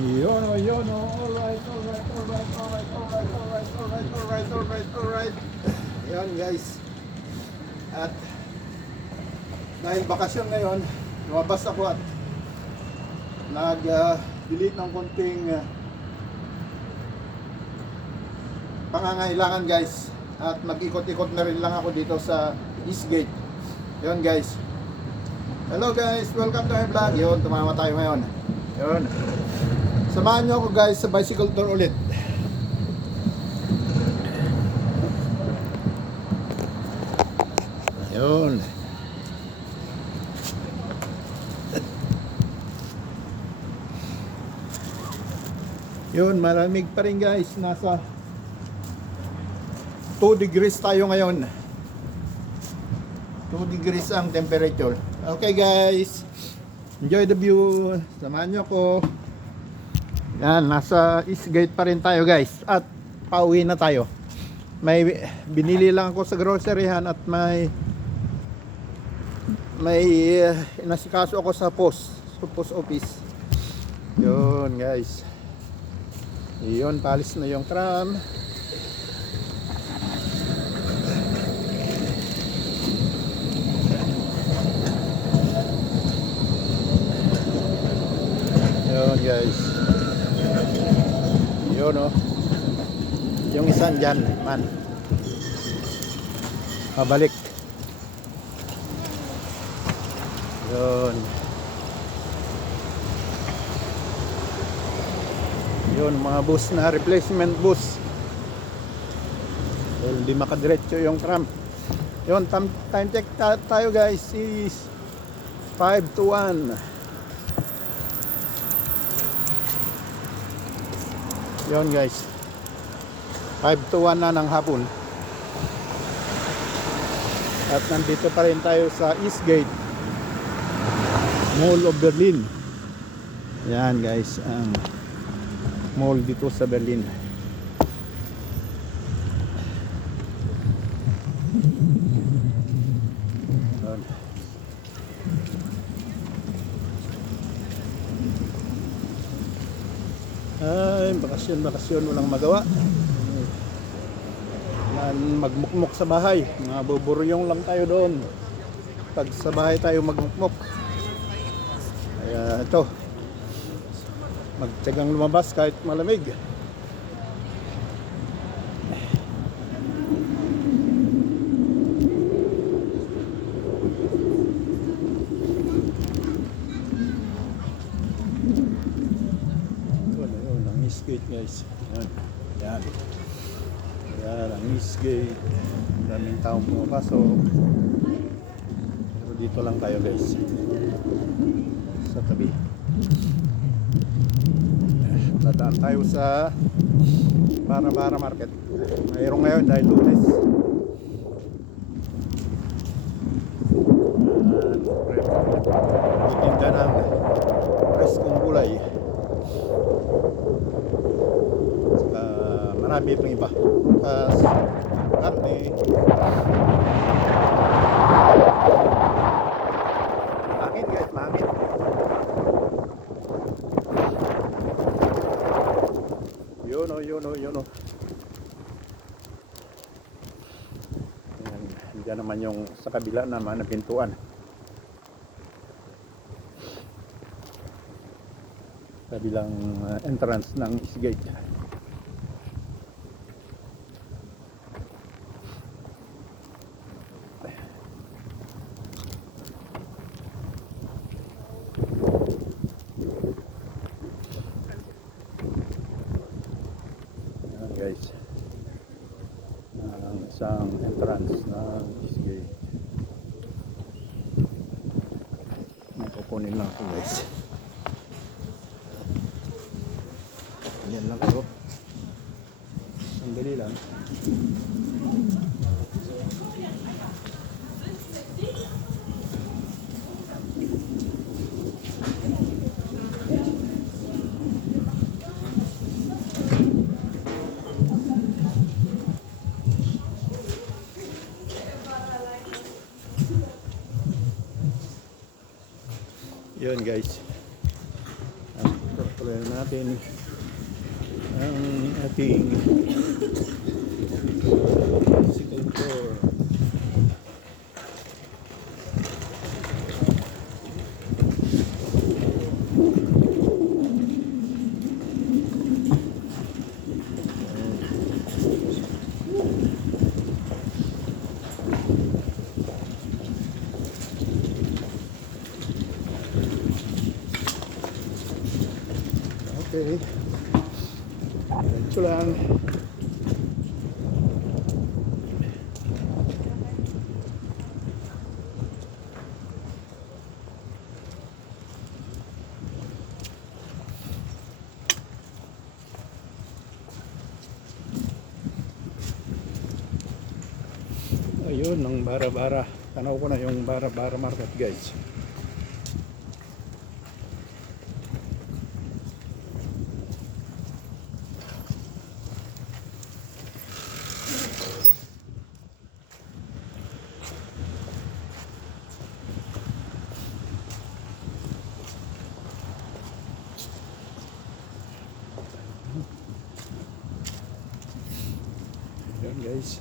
Yun o, yun o. Alright, alright, alright, alright, alright, alright, alright, alright, alright, alright. Yun guys. At dahil bakasyon ngayon, lumabas ako at nag-delete ng konting pangangailangan guys. At mag-ikot-ikot na rin lang ako dito sa Eastgate. Yun guys. Hello guys, welcome to my vlog. Yun, tumama tayo ngayon. Yun. Samahan nyo ako guys sa bicycle tour ulit. Yun. Yun, malamig pa rin guys. Nasa 2 degrees tayo ngayon. 2 degrees ang temperature. Okay guys, enjoy the view. Samahan nyo ako. Yan, nasa Eastgate pa rin tayo guys. At pauwi na tayo. May binili lang ako sa groceryhan at may inasikaso ako sa post office. Yun guys. Yun, palis na yung tram. Yun guys. Yun o. Yung isan dyan man. Pabalik. Yun. Yun, mga bus na replacement bus. Dahil di makadiretso yung tram. Yun, time check tayo guys is 5 to 1. Yun guys, 5 to 1 na ng hapon. At nandito pa rin tayo sa Eastgate Mall of Berlin. Yan guys, ang mall dito sa Berlin. Yun. Ay, bakasyon, walang magawa. Magmukmok sa bahay. Mga buburyong lang tayo doon. Pag sa bahay tayo magmukmok. Kaya ito, magtyagang lumabas kahit malamig. Eastgate guys. Yan. Yan. Yan ang Eastgate. Daming taong pumapasok. Pero dito lang tayo guys. Sa tabi. Dadaan tayo sa Para Market. Mayroon ngayon dahil Lunes. Tinda ng preskong gulay. Marami pang iba. Bukas, karne. Mahangin guys, mahangin. Yun o. Diyan naman yung sa kabila naman na pintuan. Kabilang entrance ng Eastgate. Guys, ang isang entrance ng Eastgate. Kukunin lang ito guys. Yan lang ito. Sandali lang. Yun guys. Try natin ang ating bicycle tour. Okay. Diretso lang. Ayun, ang bara-bara. Tanaw ko na yung bara-bara market, guys. Yan guys,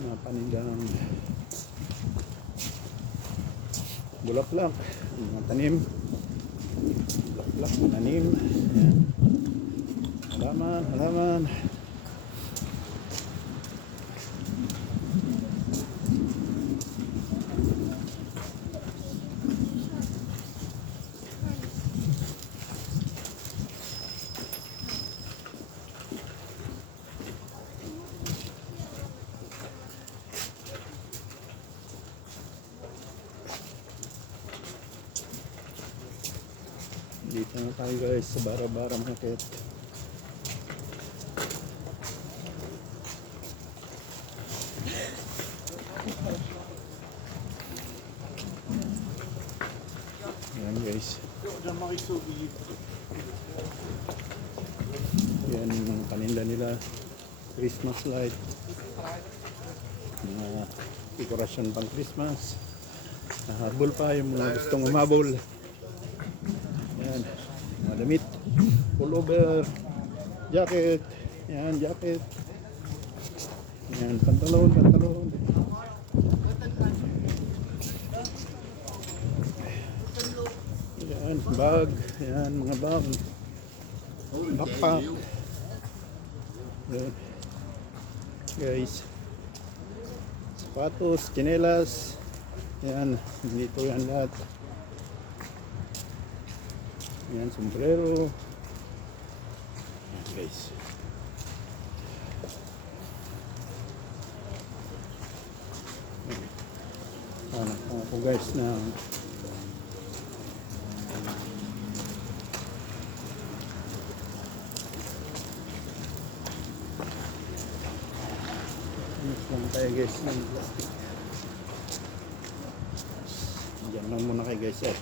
mga panindang bulaklak, mga tanim, bulaklak, tanim, yan. Halaman, halaman. Dito na tayo guys sa bara-bara market. Yan guys. Yan ang paninda nila. Christmas light. Mga dekorasyon pang Christmas. Nahabol pa yung mga gustong umabol. Yan, mga damit, pullover, jacket, yan, jacket, yan, pantalon, pantalon. Yan, bag, yan, mga bag, backpack. Yan. Guys, sapatos, tsinelas, yan, dito yan lahat. Yan, sombrero. Yan guys. Hanap ako guys na lang tayo guys ng plastic. Yan lang muna kayo guys eh.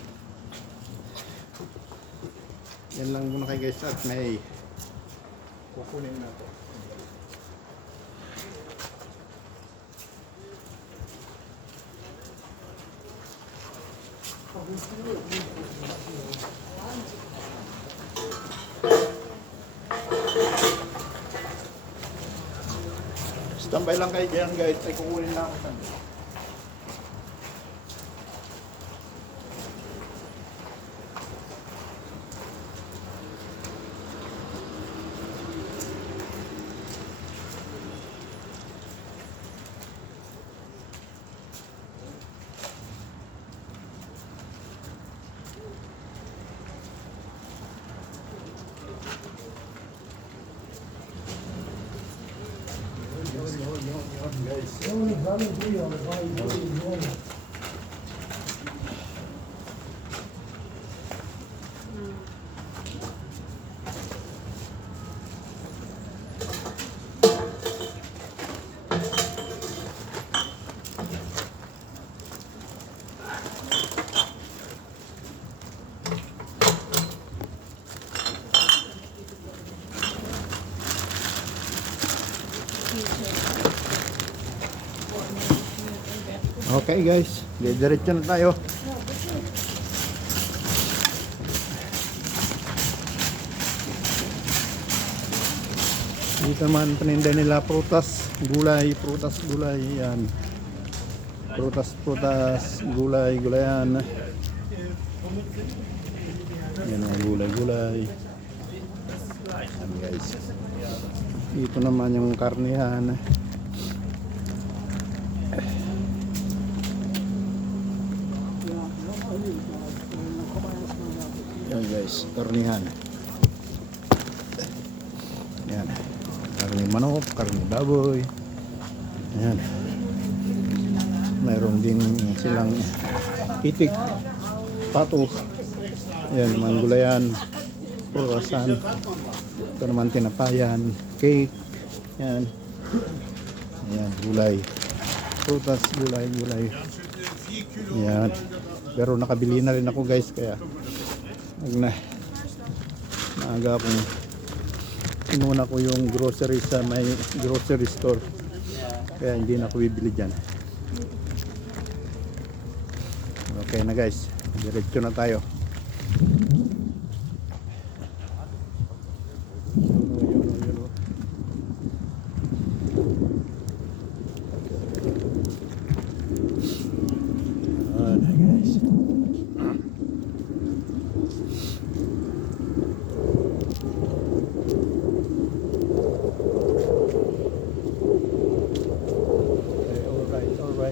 Yan lang muna kayo guys at may kukunin na to. Standby lang kayo dyan guys, ay kukunin na ako sa Okay guys, diretso na tayo. Dito naman paninda nila prutas, gulay, yan. Prutas, gulayan. Yan ang gulay. Yan guys. Dito naman yung karnihan. Yan guys, karnihan. Yan. Karni manok, karni baboy. Yan. Mayroon din silang itik, pato. Yan, manggulayan, purasan. Ito naman tinapayan, cake. Yan. Yan, gulay. Prutas, gulay. Yan. Pero nakabili na rin ako guys, kaya maaga akong inuna ko yung grocery sa may grocery store, kaya hindi na ako bibili dyan. Okay na guys, diretso na tayo.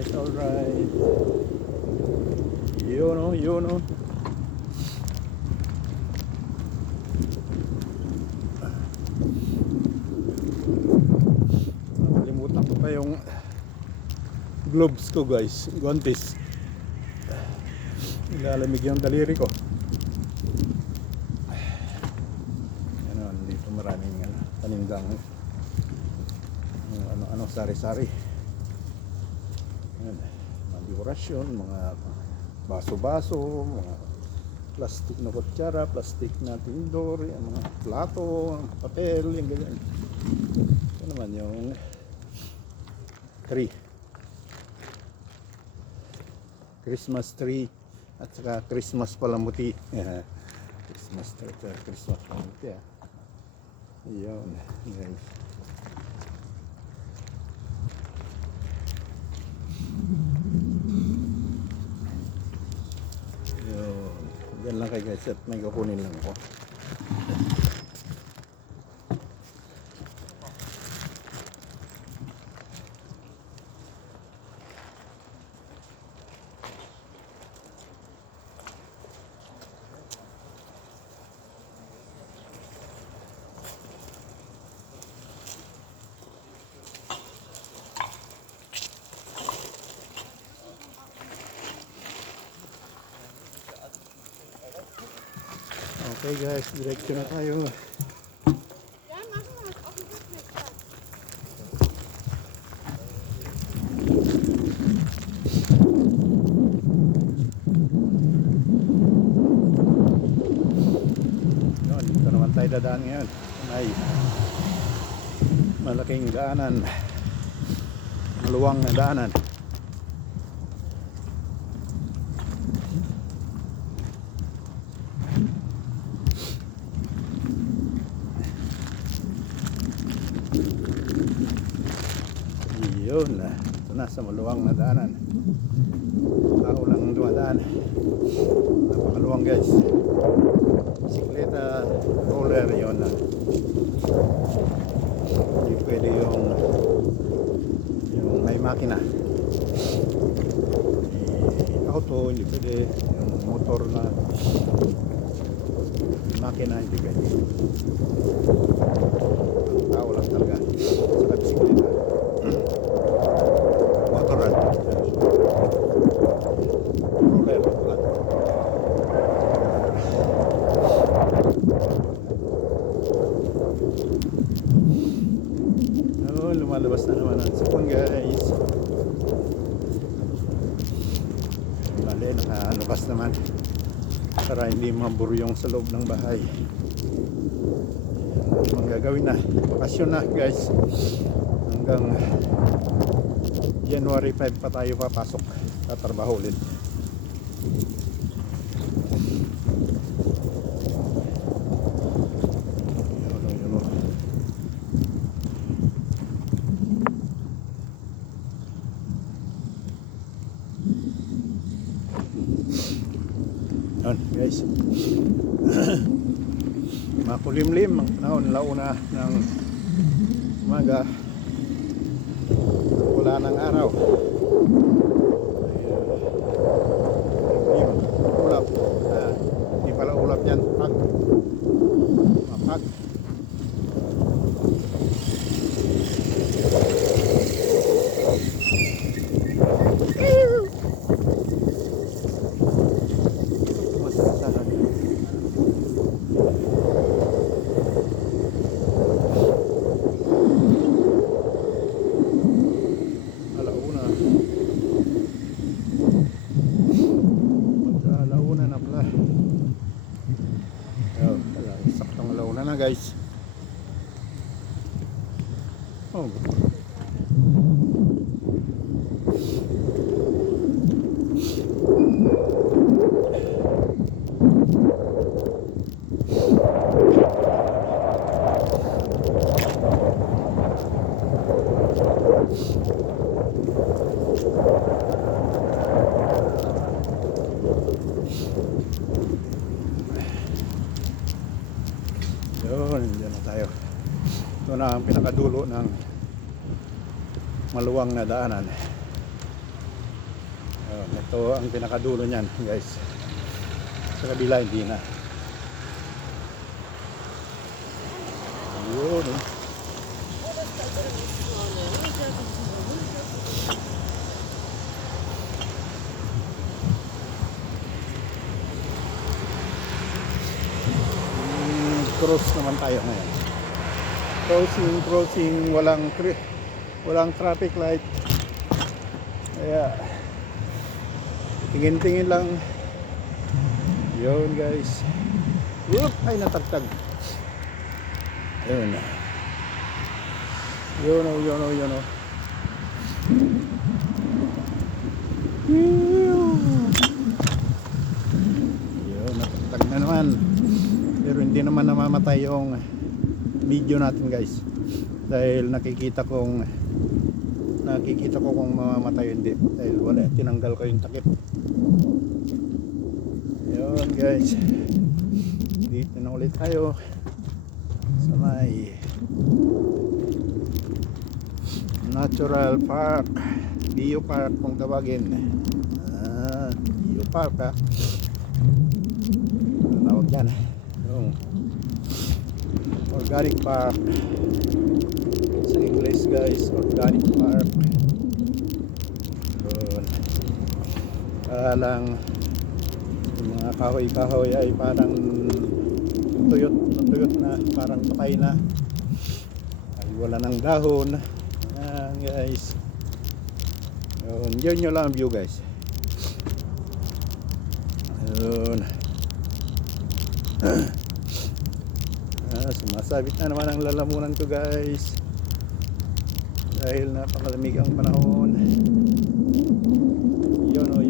Alright. Yun o. Nakalimutan ko pa yung gloves ko guys, guantes. Ilalamig yung daliri ko. Ano, dito maraming panindang ano sari-sari. Mga dekorasyon, mga baso-baso, mga plastic na kutsara, plastic na tindor, yung mga plato, papel, yung ganyan. Ito naman yung tree, Christmas tree, at saka Christmas palamuti. Christmas tree at Christmas palamuti. Yun guys. Yan lang kay guys, at may kukunin lang ako. Okay guys, diretso na tayo. Yun, dito naman tayo dadaan ngayon. May malaking daanan, maluwang na daanan. Yun, ito na sa maluwang na daanan. Tao lang dumadaan. Napakaluwang guys. Bisikleta, roller, yun na. Hindi pwede yung may makina. Auto, hindi pwede. Yung motor na makina, hindi pwede. Tao lang talaga. Sa bisikleta. Motoran. Roller. Oh, lumalabas na naman ang sipon guys. Bale, nakalabas naman para hindi maburyong sa loob ng bahay. Ang gagawin na, bakasyon na guys, hanggang January 5 pa tayo papasok sa trabaho ulit. Yun guys. Makulimlim ang panahon, launa ng umaga, wala ng araw. Ayun, ulap. Hindi pala ulap yan, pag mapag. Alauna na pala. Saktong alauna na guys. Oh. Yun, dyan na tayo. Ito na ang pinakadulo ng maluwang na daanan. Ito ang pinakadulo niyan guys. Sa kabila hindi na. Yun. Cross naman tayo ngayon. Crossing, walang traffic light. Kaya tingin-tingin lang. Yun guys. Whoop! Ay natagtag. Yun. Yun o. Yun, natagtag na naman. Pero hindi naman namamatay yung video natin guys, dahil nakikita ko kung mamamatay hindi, dahil wala, tinanggal ko yung takip. Yun guys, dito na ulit tayo sa may Natural Park, Bio Park kung tawagin. Bio Park tawag dyan. Organic Park sa English guys, Organic Park. Yun. Lang yung mga kahoy ay parang tuyot na, parang patay na, ay wala ng dahon. Ayan guys. Yun nyo lang ang view guys. Yun. Sumasabit na naman ang lalamunan ko guys, dahil napakalamig ang panahon. Yun o.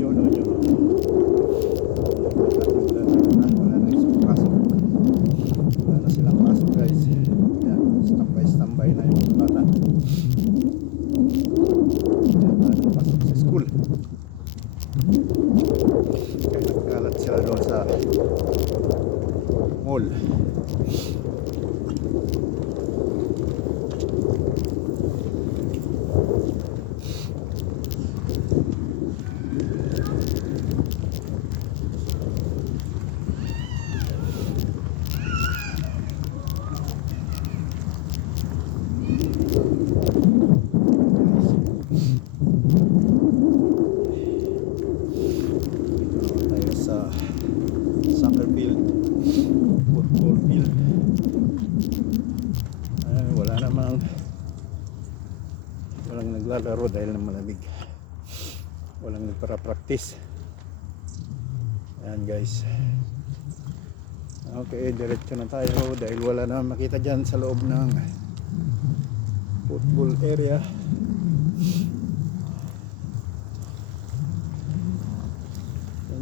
Wala na silang pasok guys. Yan, standby na yung bata. Wala na pasok sa school. Kaya nagkalat sila doon sa mall. Soccer field, football field. Walang naglalaro dahil ng malamig, walang nagpara-practice. Ayan guys. Okay, diretso na tayo dahil wala na makita dyan sa loob ng football area.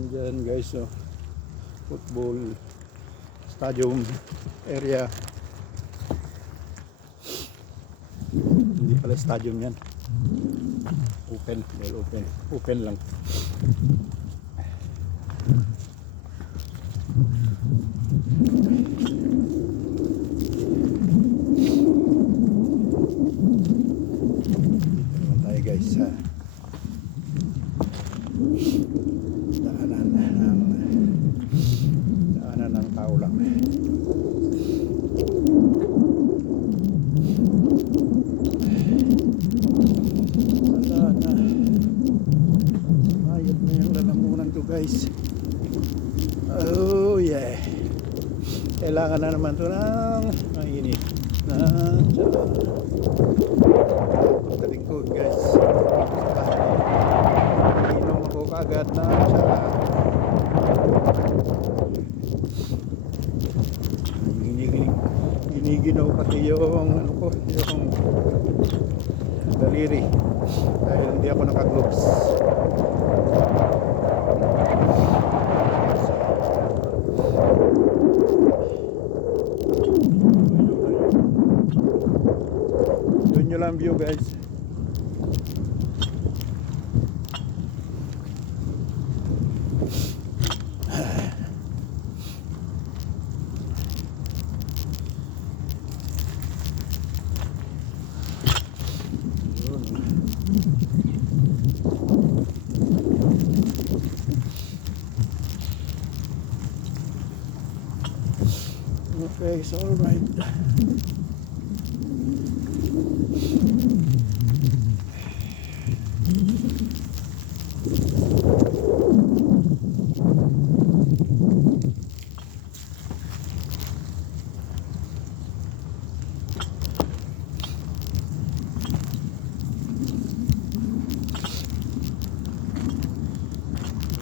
Dyan guys, so football stadium area. Hindi pala stadium yan, open lang. Oh yeah. Kailangan na naman ito ng mainit na pagkalingkod guys. Inom ako kaagad na giniginaw pati yung ano ko, yung daliri dahil hindi ako naka-gloves. Yun nyo lang view guys. Okay, so alright.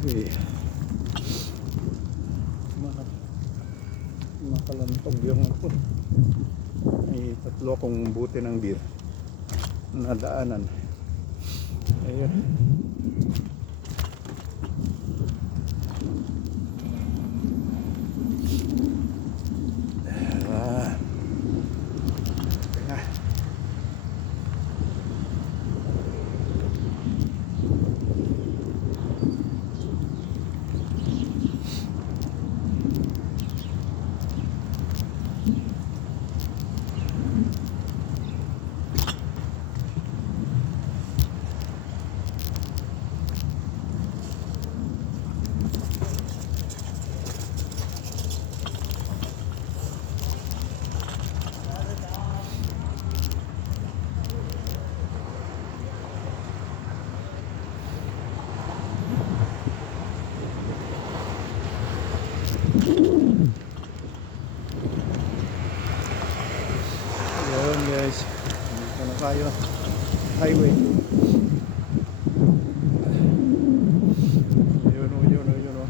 Okay. Makalantog yung ako. May tatlo akong buti ng beer na daanan. Ayun. Ayun guys, dito na tayo highway. Ayun o, yun o, yun o.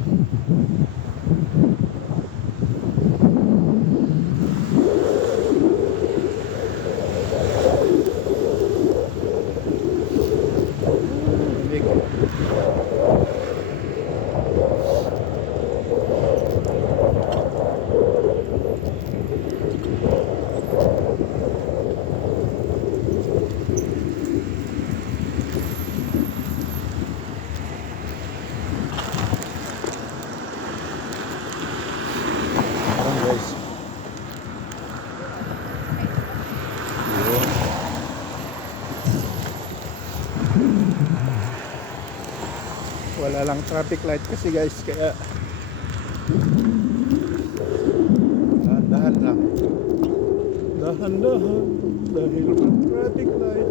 Guys, wala lang traffic light kasi guys, kaya dahan lang, dahan-dahan dahil walang traffic light.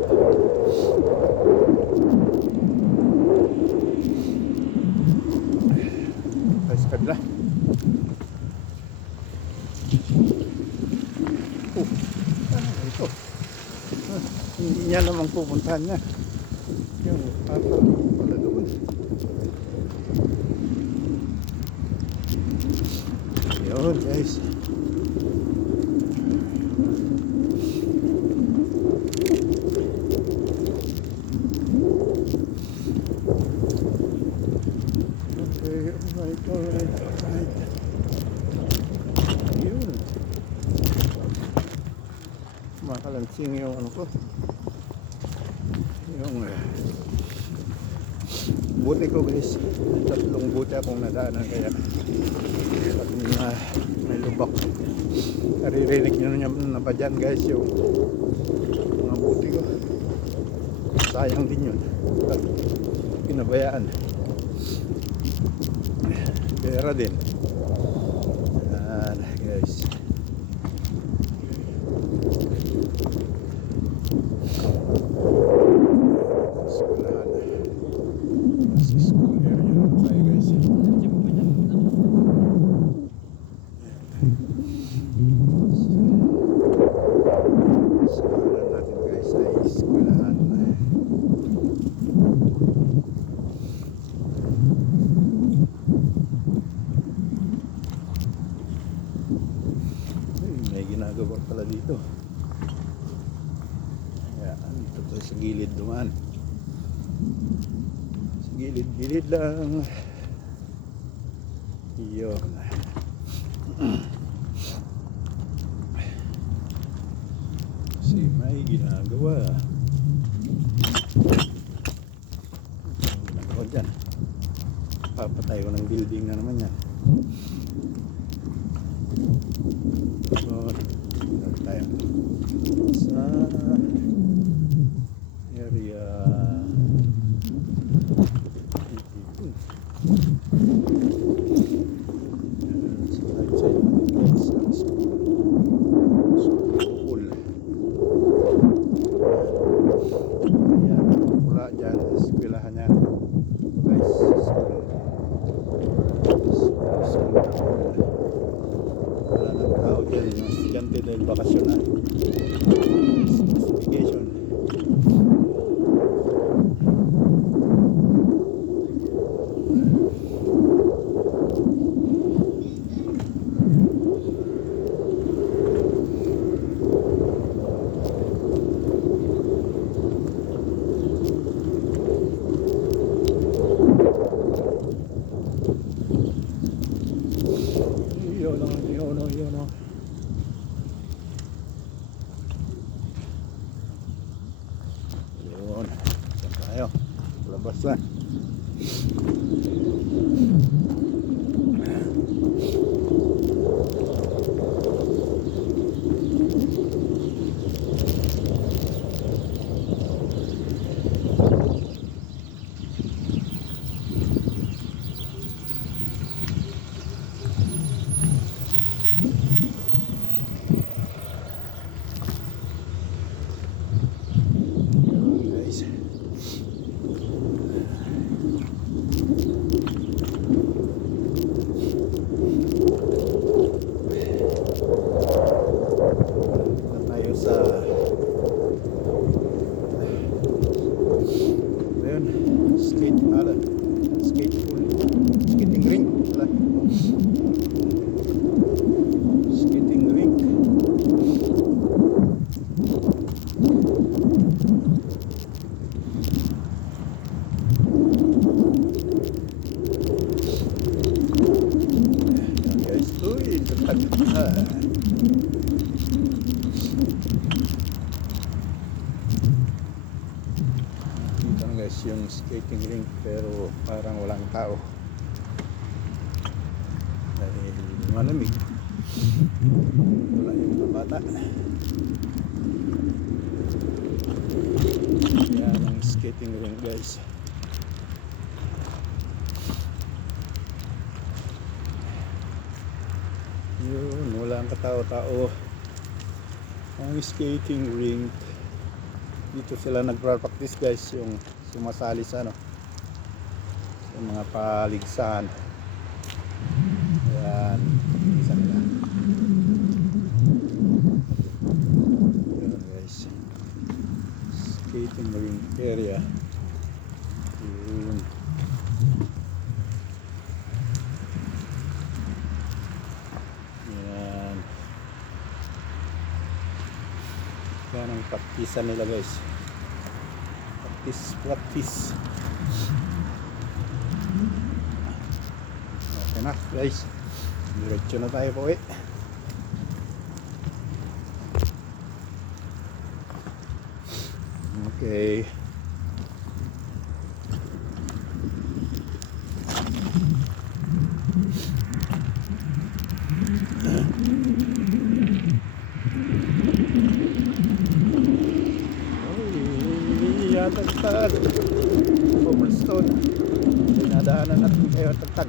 Guys, kadla ito. Hindi niya namang pupuntahan niya. Yung papa pala doon. Yun guys. Okay, alright. Yun. Makalansing yung ano ko, yung buti ko guys. Tatlong buti akong nadaanan, kaya may lubak. Naririnig nyo na ba dyan guys yung mga buti ko. Sayang din yun at pinabayaan. Pera din. Yan guys. Skulahan. School area tayo guys. ginagawa pala dito. Ayan, dito tayo sa gilid dumaan. Sa gilid-gilid lang. Yun. Kasi may ginagawa. Ginagawa dyan. Papatay ko ng building na naman yan. So, tayo sa area sa right side ng school. Yan, pula dyan, eskwelahan yan. Guys, wala nang tao dyan, yung estudyante dahil bakasyon na. Vacation. Yun o. Yun. Saan tayo? Labas na. Guys, yung skating rink pero parang walang tao dahil malamig, wala yung mga bata. Yan ang skating rink guys. Yun, wala ang katao-tao. Ang skating rink dito sila nagpa-practice guys, yung sumasali sa ano, sa mga paligsahan. Ayan, isa nila. Ayan guys, skating rink area. Yun. Ayan. Yan ang practicean nila guys. Practice. Okay na guys, diretso na tayo po Okay. Tagtag cobblestone, dinadaanan natin kayo tagtag.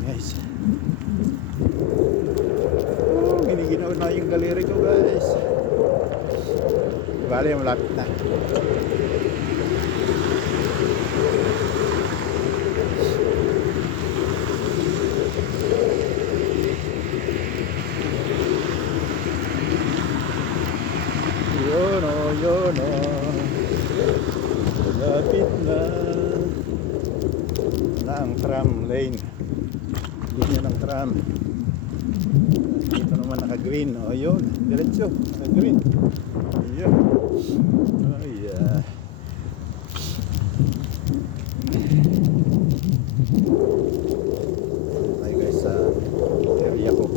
Guys, giniginaw na yung galeri ko guys. Bali, malapit na. Ayun o. Lapit na ang tram lane. Linya ng tram. Dito naman naka-green. O yun, diretso. Naka-green. Ayun. Oh yeah. Ay guys, sa area ko.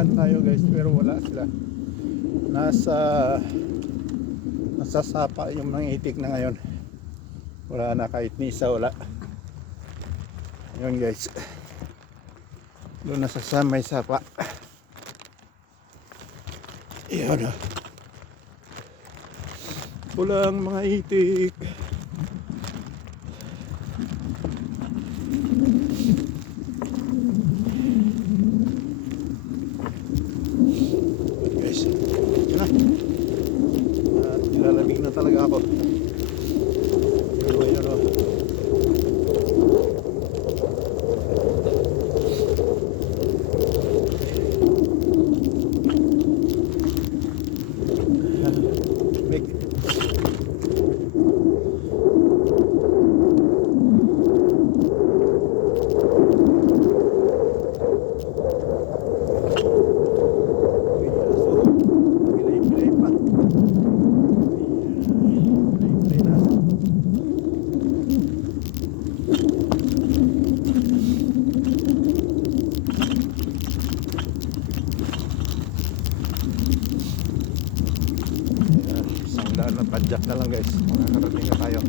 Tayo guys, pero wala sila. Nasa sapa yung mga itik na ngayon. Wala na, kahit ni isa wala. Yun guys, doon nasa may sapa. Yun o, walang mga itik. Nilalamig na talaga ako. Pero yun o. Padjak na lang guys, makakarating na tayo.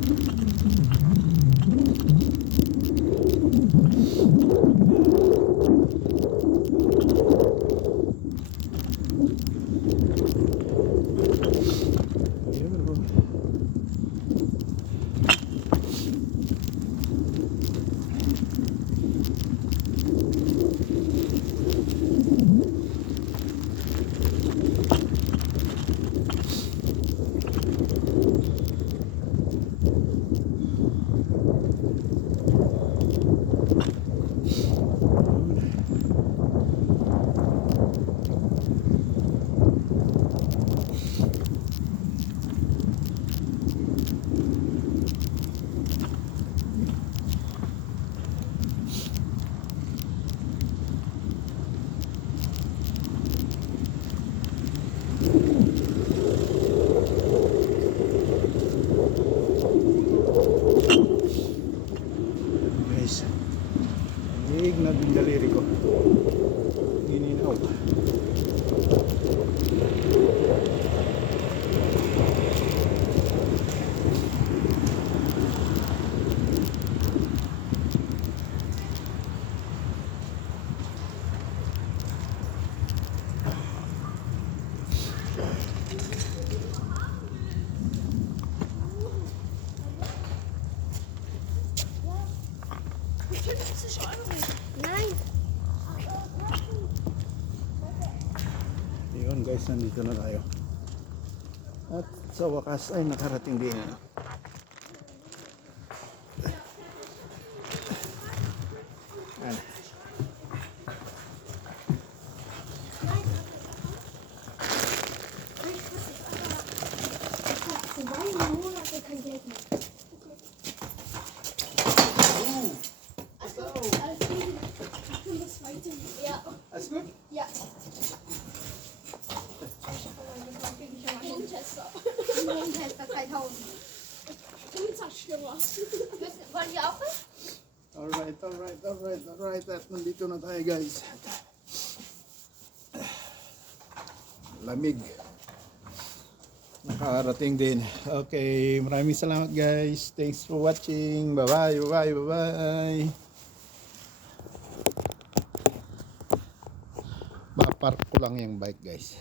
Nag yung daliri ko. Gininaw. Nein. Yun guys, nandito na tayo. At sa wakas ay nakarating din. Ja. Alles gut? Ja. 2000. 25 war. Wollen die auch was? Alright. At nandito na tayo guys. Lamig. Nakarating din. Okay, maraming salamat guys. Thanks for watching. Bye-bye. Mapark ko lang yung bike guys.